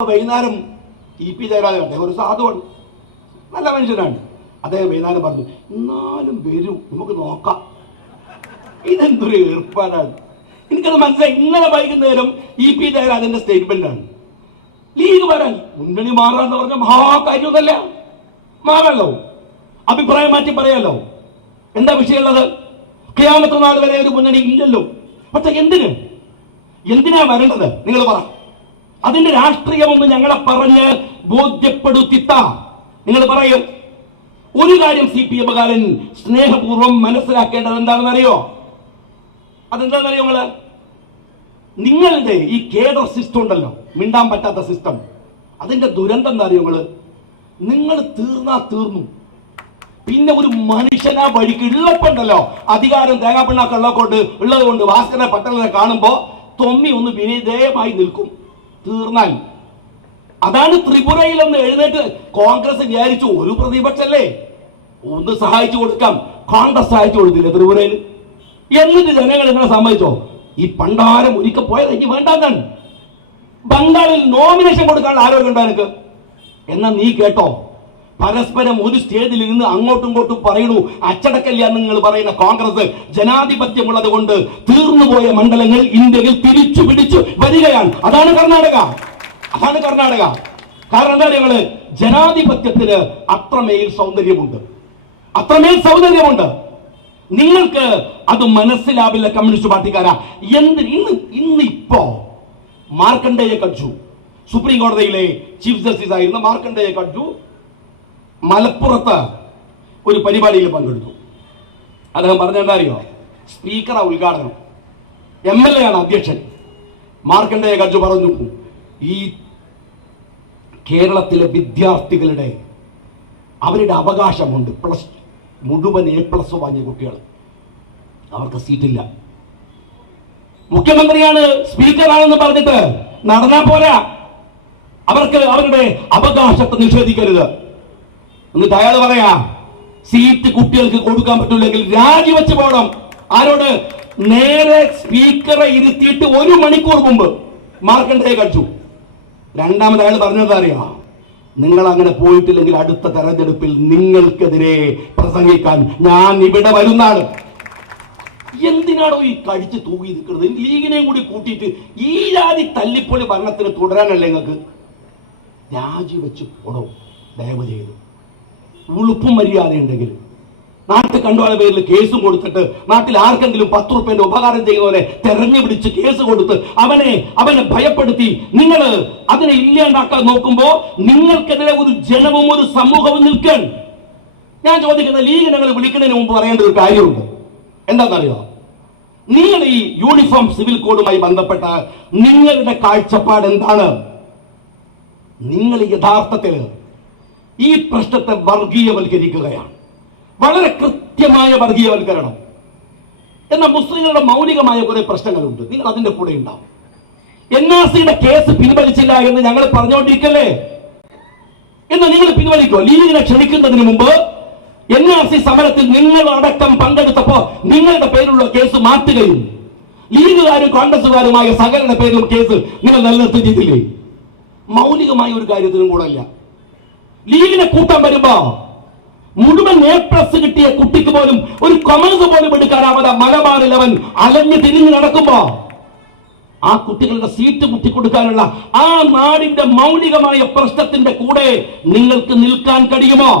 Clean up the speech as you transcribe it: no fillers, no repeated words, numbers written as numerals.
വൈകുന്നേരം ടി.പി. ജയരാജൻ അദ്ദേഹം ഒരു സാധുവാണ്, നല്ല മനുഷ്യനാണ്. അദ്ദേഹം വൈകുന്നേരം പറഞ്ഞു, എന്നാലും വരും, നമുക്ക് നോക്കാം. ഇതെന്തൊരു ഏർപ്പാടാണ്, എനിക്കത് മനസ്സിലായി. ഇന്നലെ വൈകുന്നേരം ടി.പി. ജയരാജന്റെ സ്റ്റേറ്റ്മെന്റ് ആണ്, ലീഗ് വരാൻ മുന്നണി മാറാന്ന് പറഞ്ഞ മഹാകാര്യമൊന്നല്ല, മാറല്ലോ, അഭിപ്രായം മാറ്റി പറയാലോ. എന്താ വിഷയമുള്ളത്? ഖിയാമത്ത് നാൾ വരെ ഒരു മുന്നണി ഇല്ലല്ലോ. പക്ഷെ എന്തിനാ വരേണ്ടത്? നിങ്ങൾ പറ. അതിന്റെ രാഷ്ട്രീയമൊന്ന് ഞങ്ങളെ പറഞ്ഞ് ബോധ്യപ്പെടുത്തിത്ത. നിങ്ങൾ പറയും. ഒരു കാര്യം CPM-കാരൻ സ്നേഹപൂർവ്വം മനസ്സിലാക്കേണ്ടത് എന്താണെന്നറിയോ? അതെന്താണെന്നറിയോ? നിങ്ങളുടെ ഈ കേഡർ സിസ്റ്റം ഉണ്ടല്ലോ, മിണ്ടാൻ പറ്റാത്ത സിസ്റ്റം, അതിന്റെ ദുരന്തം എന്താ അറിയോ? നിങ്ങൾ തീർന്നു. പിന്നെ ഒരു മനുഷ്യനാ വഴിക്ക് ഉള്ളപ്പോണ്ടല്ലോ, അധികാരം തേങ്ങാപ്പിണ്ണാക്കുള്ളതുകൊണ്ട് ഉള്ളത് കൊണ്ട് ഭാസ്കരനെ പട്ടണനെ കാണുമ്പോ തൊമ്മി ഒന്ന് വിനയമായി നിൽക്കും. തീർന്നാൽ അതാണ് ത്രിപുരയിൽ ഒന്ന് എഴുന്നേറ്റ് കോൺഗ്രസ് വിചാരിച്ചു, ഒരു പ്രതിപക്ഷല്ലേ, ഒന്ന് സഹായിച്ചു കൊടുക്കാം. കോൺഗ്രസ് സഹായിച്ചു കൊടുത്തില്ല ത്രിപുരയിൽ. എന്നിട്ട് ജനങ്ങൾ നിങ്ങളെ സമ്മതിച്ചോ? ഈ പണ്ടാരം ഒരിക്കൽ പോയത് എനിക്ക് വേണ്ടാന്നാണ്. ബംഗാളിൽ നോമിനേഷൻ കൊടുക്കാനുള്ള ആരോഗ്യം ഉണ്ടോ എനിക്ക്? എന്നാ നീ കേട്ടോ, പരസ്പരം ഒരു സ്റ്റേജിൽ ഇരുന്ന് അങ്ങോട്ടും ഇങ്ങോട്ടും പറയുന്നു അച്ചടക്കല്ല നിങ്ങൾ പറയുന്ന കോൺഗ്രസ് ജനാധിപത്യമുള്ളത് കൊണ്ട് തീർന്നുപോയ മണ്ഡലങ്ങൾ ഇന്ത്യയിൽ തിരിച്ചു പിടിച്ചു വരികയാണ്. അതാണ് കർണാടക. കാരണം എന്താ ഞങ്ങള് ജനാധിപത്യത്തിന് അത്രമേൽ സൗന്ദര്യമുണ്ട്. നിങ്ങൾക്ക് അത് മനസ്സിലാവില്ല കമ്മ്യൂണിസ്റ്റ് പാർട്ടിക്കാരാ. ഇന്നിപ്പോ മാർക്കണ്ഡേയ കഡ്ജു, സുപ്രീം കോടതിയിലെ ചീഫ് ജസ്റ്റിസ് ആയിരുന്ന മാർക്കണ്ഡേയ കഡ്ജു മലപ്പുറത്ത് ഒരു പരിപാടിയിൽ പങ്കെടുത്തു. അദ്ദേഹം പറഞ്ഞെന്താ അറിയോ? സ്പീക്കറാ ഉദ്ഘാടനം, MLA ആണ് അധ്യക്ഷൻ. മാർക്കണ്ഡേയ കഡ്ജു പറഞ്ഞു, ഈ കേരളത്തിലെ വിദ്യാർത്ഥികളുടെ അവരുടെ അവകാശമുണ്ട്, മുഴുവൻ A+ വാങ്ങിയ കുട്ടികൾ, അവർക്ക് സീറ്റില്ല. മുഖ്യമന്ത്രിയാണ്, സ്പീക്കറാണെന്ന് പറഞ്ഞിട്ട് നടന്നാ പോരാ, അവർക്ക് അവരുടെ അവകാശത്തെ നിഷേധിക്കരുത്. എന്നിട്ട് അയാൾ പറയാ, സീറ്റ് കുട്ടികൾക്ക് കൊടുക്കാൻ പറ്റില്ലെങ്കിൽ രാജിവെച്ച് പോകണം. ആരോട്? നേരെ സ്പീക്കറെ ഇരുത്തിയിട്ട് 1 മണിക്കൂർ മുമ്പ് മാർക്കണ്ഡേയ കഡ്ജു. രണ്ടാമത് അയാൾ പറഞ്ഞത് അറിയാ, നിങ്ങൾ അങ്ങനെ പോയിട്ടില്ലെങ്കിൽ അടുത്ത തെരഞ്ഞെടുപ്പിൽ നിങ്ങൾക്കെതിരെ പ്രസംഗിക്കാൻ ഞാൻ ഇവിടെ വരുന്നതാണ്. എന്തിനാണോ ഈ കഴിച്ച് തൂങ്ങി നിൽക്കുന്നത്? ലീഗിനെയും കൂടി കൂട്ടിയിട്ട് ഈ ജാതി തല്ലിപ്പൊളി ഭരണത്തിന് തുടരാനല്ലേ നിങ്ങൾക്ക്? രാജിവെച്ച് പോടോ ദയവ് ചെയ്ത്. ഉളുപ്പും മര്യാദയുണ്ടെങ്കിൽ നാട്ടിൽ കണ്ടുവാള പേരിൽ കേസും കൊടുത്തിട്ട് നാട്ടിൽ ആർക്കെങ്കിലും 10 റുപ്യന്റെ ഉപകാരം ചെയ്യുന്നവരെ തെരഞ്ഞു പിടിച്ച് കേസ് കൊടുത്ത് അവനെ ഭയപ്പെടുത്തി നിങ്ങൾ അതിനെ ഇല്ലാണ്ടാക്കാൻ നോക്കുമ്പോ നിങ്ങൾക്കെതിരെ ഒരു ജനവും ഒരു സമൂഹവും നിൽക്കാൻ. ഞാൻ ചോദിക്കുന്ന ലീഗ് ഞങ്ങൾ വിളിക്കുന്നതിന് മുമ്പ് പറയേണ്ട ഒരു കാര്യമുണ്ട്. എന്താണെന്നറിയോ? നിങ്ങൾ ഈ യൂണിഫോം സിവിൽ കോഡുമായി ബന്ധപ്പെട്ട നിങ്ങളുടെ കാഴ്ചപ്പാട് എന്താണ്? നിങ്ങൾ യഥാർത്ഥത്തിൽ ഈ പ്രശ്നത്തെ വർഗീയവൽക്കരിക്കുകയാണ്, വളരെ കൃത്യമായ വർഗീയവൽക്കരണം. എന്നാൽ മുസ്ലിങ്ങളുടെ മൗലികമായ കുറെ പ്രശ്നങ്ങളുണ്ട്, നിങ്ങൾ അതിന്റെ കൂടെ ഉണ്ടാവും. NRCയുടെ കേസ് പിൻവലിച്ചില്ല എന്ന് ഞങ്ങൾ പറഞ്ഞുകൊണ്ടിരിക്കല്ലേ? എന്നാൽ നിങ്ങൾ പിൻവലിക്കോ? ലീഗിനെ ക്ഷണിക്കുന്നതിന് മുമ്പ് NRC സമരത്തിൽ നിങ്ങൾ അടക്കം പങ്കെടുത്തപ്പോ നിങ്ങളുടെ പേരിലുള്ള കേസ് മാറ്റുകയും ലീഗുകാരും കോൺഗ്രസുകാരുമായ സകലരുടെ പേരിലും കേസ് നിങ്ങൾ നിലനിർത്തുകയും ചെയ്തില്ലേ? മൗലികമായ ഒരു കാര്യത്തിനും കൂടെ ഇല്ല. ലീഗിനെ കൂട്ടാൻ വരുമ്പോ മുഴുവൻ A+ കിട്ടിയ കുട്ടിക്ക് പോലും ഒരു കൊമേഴ്സ് പോലും എടുക്കാനാവാതെ മലബാറിൽ അവൻ അലഞ്ഞു തിരിഞ്ഞു നടക്കുമ്പോ ആ കുട്ടികളുടെ സീറ്റ് കുട്ടിക്കൊടുക്കാനുള്ള ആ നാടിന്റെ മൗലികമായ പ്രശ്നത്തിന്റെ കൂടെ നിങ്ങൾക്ക് നിൽക്കാൻ കഴിയുമോ?